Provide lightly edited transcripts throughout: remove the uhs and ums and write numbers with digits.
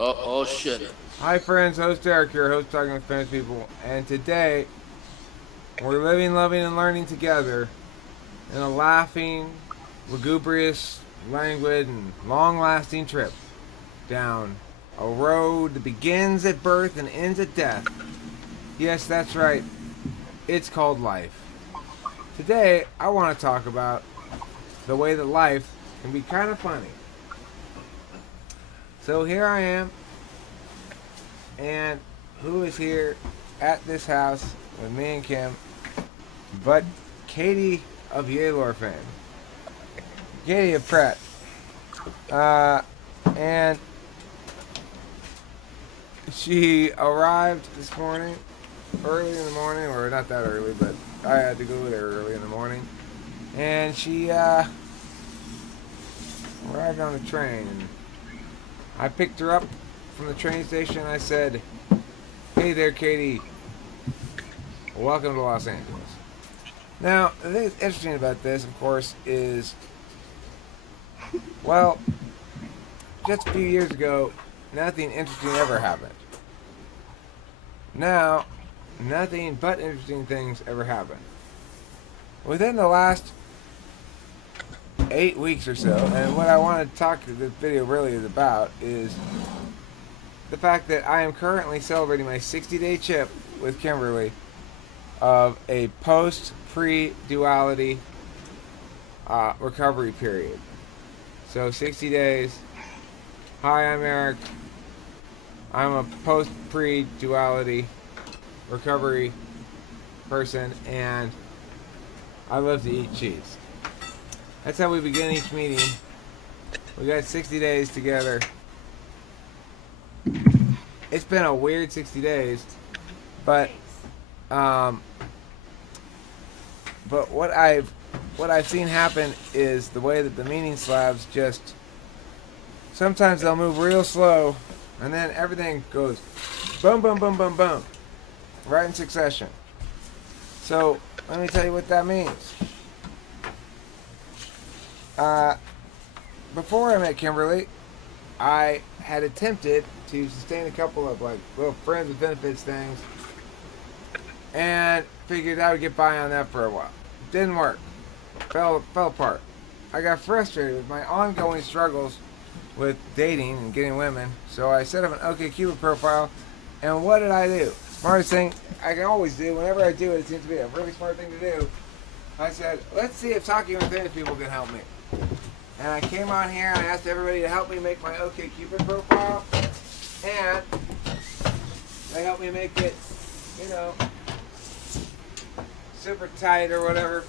Oh shit. Hi friends, host Eric here, host Talking with Famous People, and today we're living, loving, and learning together in a laughing, lugubrious, languid, and long-lasting trip down a road that begins at birth and ends at death. Yes, that's right, it's called life. Today, I want to talk about the way that life can be kind of funny. So here I am, and who is here at this house with me and Kim but Katie of Yalor fame. Katie of Pratt. And she arrived this morning, early in the morning, or not that early, but I had to go there early in the morning. And she arrived on the train. And I picked her up from the train station. I said, "Hey there, Katie. Welcome to Los Angeles." Now, the thing that's interesting about this, of course, is, well, just a few years ago, nothing interesting ever happened. Now, nothing but interesting things ever happen. Within the last 8 weeks or so, and what I want to talk to this video really is about is the fact that I am currently celebrating my 60-day chip with Kimberly of a post-pre-duality recovery period. So 60 days. Hi, I'm Eric. I'm a post-pre-duality recovery person, and I love to eat cheese. That's how we begin each meeting. We got 60 days together. It's been a weird 60 days, but what I've seen happen is the way that the meaning slabs just sometimes they'll move real slow, and then everything goes boom, boom, boom, boom, boom, right in succession. So let me tell you what that means. Before I met Kimberly, I had attempted to sustain a couple of like little friends with benefits things, and figured I would get by on that for a while. Didn't work. Fell apart. I got frustrated with my ongoing struggles with dating and getting women, so I set up an OkCupid profile, and what did I do? Smartest thing I can always do. Whenever I do it, it seems to be a really smart thing to do. I said, let's see if talking with famous people can help me. And I came on here and I asked everybody to help me make my OkCupid profile, and they helped me make it, super tight or whatever.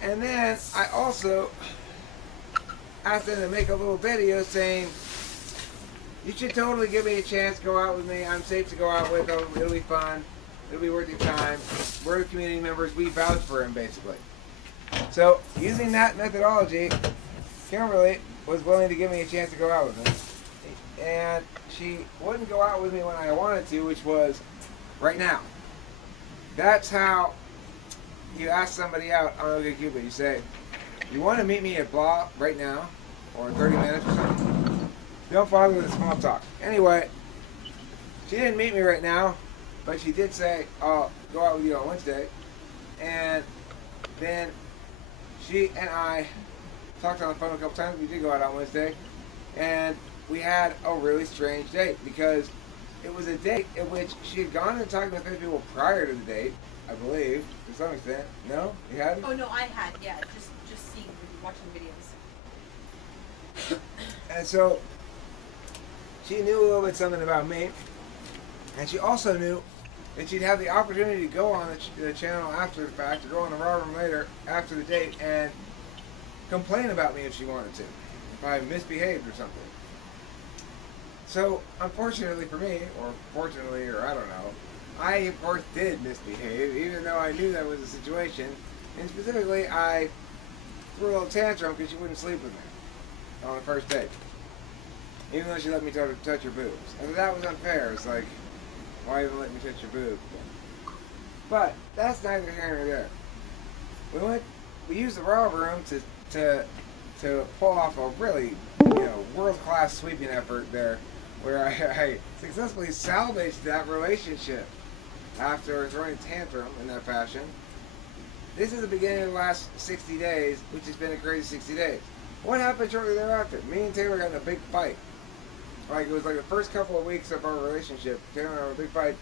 And then I also asked them to make a little video saying, you should totally give me a chance, go out with me, I'm safe to go out with, it'll be fun, it'll be worth your time, we're the community members, we vouch for him basically. So using that methodology, Kimberly was willing to give me a chance to go out with me. And she wouldn't go out with me when I wanted to, which was right now. That's how you ask somebody out on OkCupid. You say, you want to meet me at blah right now, or in 30 minutes or something? Don't bother with the small talk. Anyway, she didn't meet me right now, but she did say, I'll go out with you on Wednesday. And then she and I talked on the phone a couple times. We did go out on Wednesday. And we had a really strange date because it was a date in which she had gone and talked with people prior to the date, I believe, to some extent. No? You hadn't? Oh no, I had, yeah, just seeing, watching videos. And so she knew a little bit something about me, and she also knew that she'd have the opportunity to go on the channel after the fact, to go on the raw room later after the date and complain about me if she wanted to, if I misbehaved or something. So, unfortunately for me, or fortunately, or I don't know, I, of course, did misbehave, even though I knew that was the situation. And specifically, I threw a little tantrum because she wouldn't sleep with me on the first date. Even though she let me touch her boobs. And that was unfair. It's like, why even let me touch your boob? But, that's neither here nor there. We used the raw room to pull off a really, world-class sweeping effort there, where I successfully salvaged that relationship after throwing a tantrum in that fashion. This is the beginning of the last 60 days, which has been a crazy 60 days. What happened shortly thereafter? Me and Taylor got in a big fight. Like, it was like the first couple of weeks of our relationship. Taylor and I were in a big fight.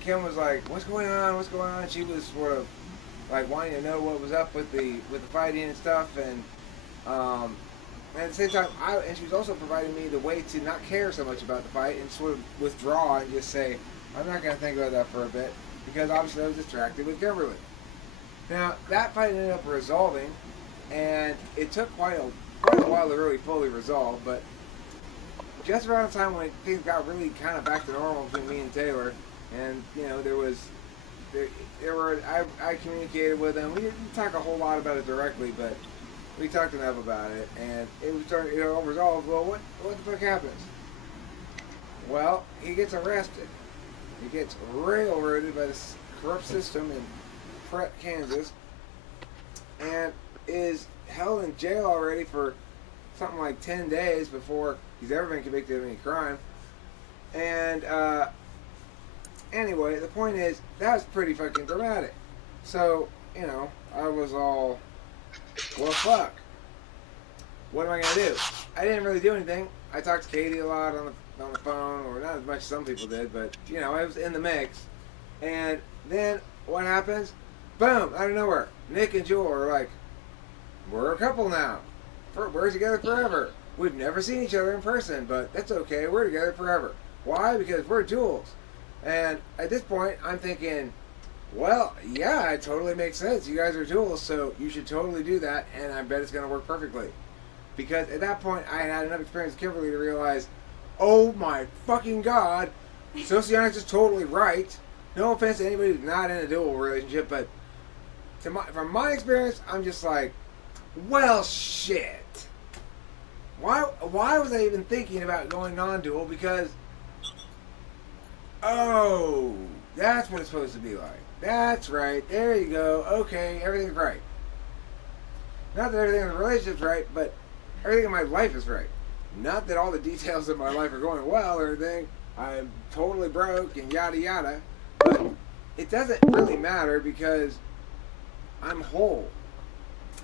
Kim was like, "What's going on? What's going on?" She was sort of like wanting to know what was up with the fighting and stuff, and at the same time, and she was also providing me the way to not care so much about the fight and sort of withdraw and just say, "I'm not going to think about that for a bit," because obviously I was distracted with Kimberly. Now that fight ended up resolving, and it took quite a while to really fully resolve, but just around the time when things got really kind of back to normal between me and Taylor, and I communicated with him. We didn't talk a whole lot about it directly, but we talked enough about it, and it was starting, all resolved. Well, what the fuck happens? Well, he gets arrested. He gets railroaded by this corrupt system in Pratt, Kansas, and is held in jail already for something like 10 days before he's ever been convicted of any crime. And anyway, the point is, that was pretty fucking dramatic. So, I was all, well, fuck. What am I gonna do? I didn't really do anything. I talked to Katie a lot on the phone, or not as much as some people did, but I was in the mix. And then what happens? Boom! Out of nowhere, Nick and Jewel are like, "We're a couple now. We're together forever. We've never seen each other in person, but that's okay. We're together forever. Why? Because we're jewels." And at this point, I'm thinking, well, yeah, it totally makes sense. You guys are jewels, so you should totally do that, and I bet it's going to work perfectly. Because at that point, I had enough experience with Kimberly to realize, oh my fucking god, Socionics is totally right. No offense to anybody who's not in a dual relationship, but from my experience, I'm just like, well, shit. Why was I even thinking about going non-dual? Because, oh, that's what it's supposed to be like. That's right. There you go. Okay, everything's right. Not that everything in the relationship's right, but everything in my life is right. Not that all the details of my life are going well or anything. I'm totally broke and yada yada. But it doesn't really matter because I'm whole.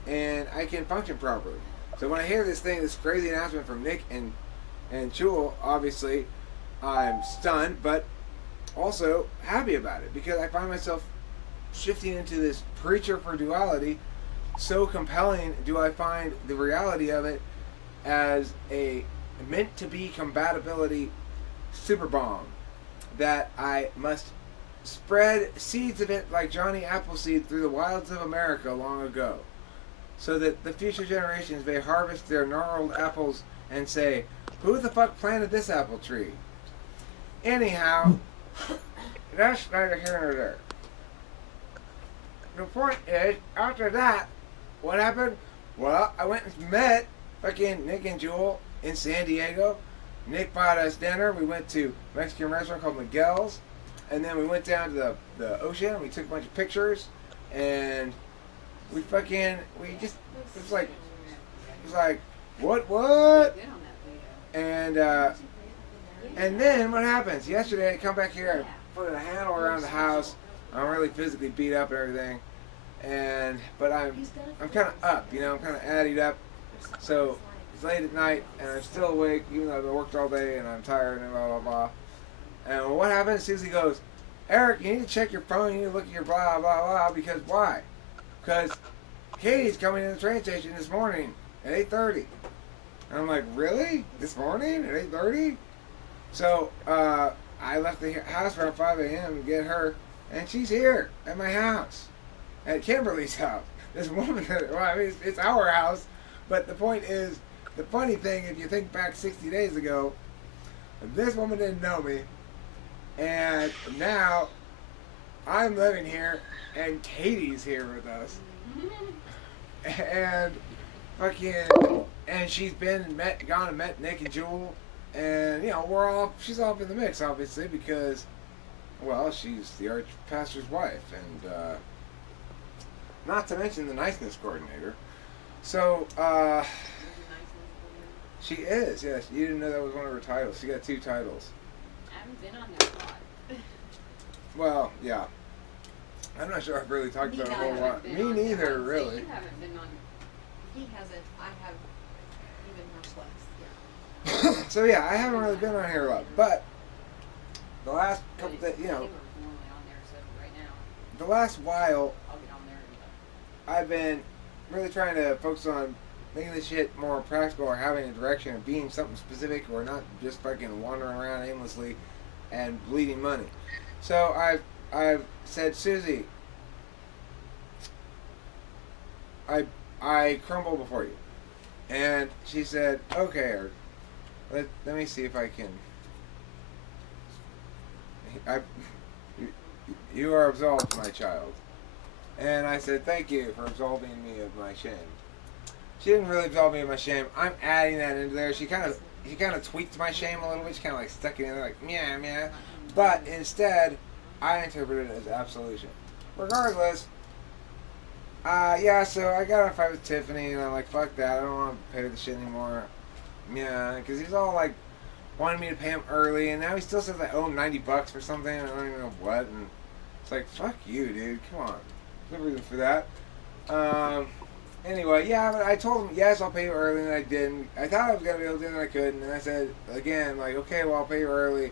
And I can function properly. So when I hear this crazy announcement from Nick and Jewel, obviously, I'm stunned, but also happy about it because I find myself shifting into this preacher for duality. So compelling do I find the reality of it as a meant-to-be compatibility super bomb that I must spread seeds of it like Johnny Appleseed through the wilds of America long ago, so that the future generations may harvest their gnarled apples and say, "Who the fuck planted this apple tree?" Anyhow, that's neither here nor there. The point is, after that, what happened? Well, I went and met fucking Nick and Jewel in San Diego. Nick bought us dinner. We went to a Mexican restaurant called Miguel's. And then we went down to the ocean and we took a bunch of pictures. And we just, it was like, what? And then what happens? Yesterday I come back here, I put a handle around the house. I'm really physically beat up and everything. But I'm kind of up, I'm kind of added up. So it's late at night and I'm still awake, even though I've worked all day and I'm tired and blah, blah, blah. And what happens? Susie goes, "Eric, you need to check your phone, you need to look at your blah, blah, blah," because why? Because Katie's coming in the train station this morning at 8:30. And I'm like, really? This morning at 8:30? So I left the house around 5 a.m. to get her, and she's here at my house, at Kimberly's house. This woman, it's our house, but the point is, the funny thing, if you think back 60 days ago, this woman didn't know me, and now I'm living here, and Katie's here with us, and she's gone and met Nick and Jewel, and she's all up in the mix, obviously, because, well, she's the arch pastor's wife, and not to mention the niceness coordinator. So, She is, yes. You didn't know that was one of her titles. She got 2 titles. I haven't been on there a lot. Well, yeah. I'm not sure I've really talked about a whole lot. Me neither, really. You haven't been on. He hasn't. I have even much less. Yeah. So yeah, I haven't really been on here a lot, but the last couple days, you know, Normally on there, so right now the last while, I'll get on there. I've been really trying to focus on making this shit more practical or having a direction of being something specific or not just fucking wandering around aimlessly and bleeding money. So I've said, Susie, I crumble before you. And she said, okay, Eric, let me see if I can. You are absolved, my child. And I said, thank you for absolving me of my shame. She didn't really absolve me of my shame. I'm adding that into there. She kind of tweaked my shame a little bit. She kind of like stuck it in there like, yeah. But instead, I interpreted it as absolution. Regardless, yeah, so I got in a fight with Tiffany, and I'm like, fuck that. I don't want to pay the shit anymore. Yeah, because he's all like, wanted me to pay him early, and now he still says I owe him $90 for something, and I don't even know what, and it's like, fuck you, dude, come on. There's no reason for that. Anyway, yeah, but I told him, yes, I'll pay you early, and I didn't. I thought I was going to be able to do it, and I couldn't, and I said, again, like, okay, well, I'll pay you early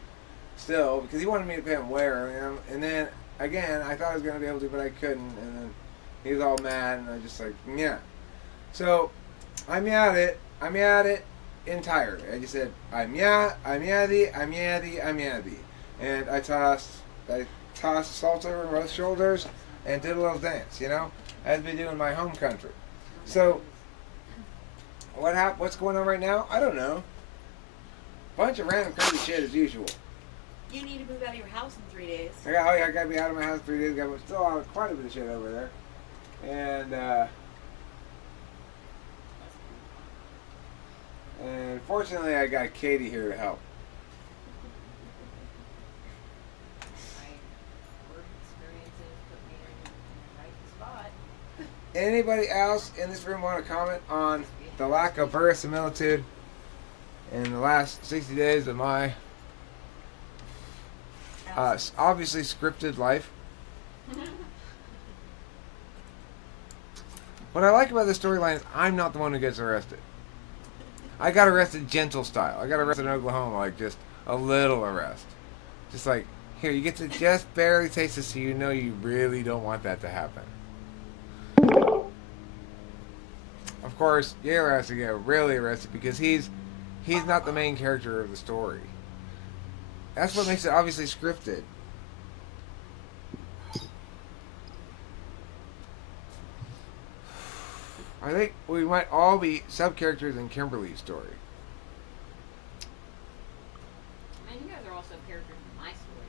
still, because he wanted me to pay him way early, and then, again, I thought I was going to be able to, but I couldn't, and then he was all mad, and I just like, yeah. So, I'm at it entirely. I just said, I'm yaddy. And I tossed salt over both shoulders and did a little dance, you know, as we do in my home country. So, what's going on right now? I don't know. Bunch of random crazy shit as usual. You need to move out of your house in 3 days. I got to be out of my house 3 days ago, but still quite a bit of shit over there. And fortunately, I got Katie here to help. My work experiences put me in the right spot. Anybody else in this room want to comment on the lack of verisimilitude in the last 60 days of my obviously scripted life? What I like about this storyline is I'm not the one who gets arrested. I got arrested gentle style. I got arrested in Oklahoma, like just a little arrest. Just like, here, you get to just barely taste it so you know you really don't want that to happen. Of course, Gaylor has to get really arrested because he's not the main character of the story. That's what makes it obviously scripted. I think we might all be sub-characters in Kimberly's story. Man, you guys are all sub-characters in my story.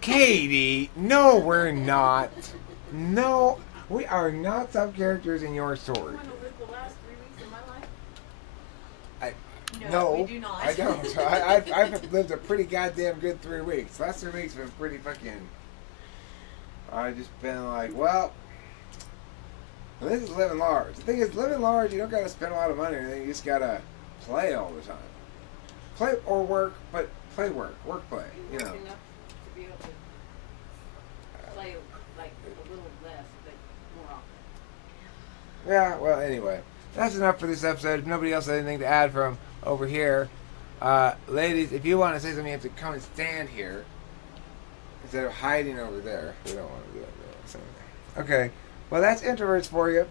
Katie, no, we're not. No, we are not sub-characters in your story. You want to live the last 3 weeks of my life? No, we do not. I don't. I've lived a pretty goddamn good 3 weeks. Last 3 weeks have been pretty fucking... I've just been like, well... This is living large. The thing is, living large, you don't gotta spend a lot of money or anything. You just gotta play all the time. Play or work, but play work play. You know. Enough to be able to play like a little less, but more often. Yeah. Well, anyway, that's enough for this episode. If nobody else has anything to add from over here, ladies, if you want to say something, you have to come and stand here instead of hiding over there. We don't want to do that. Okay. Well, that's introverts for you.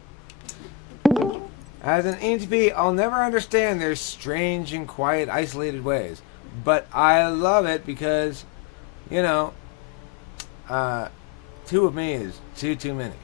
As an ENTP, I'll never understand their strange and quiet, isolated ways. But I love it because, you know, 2 of me is too many.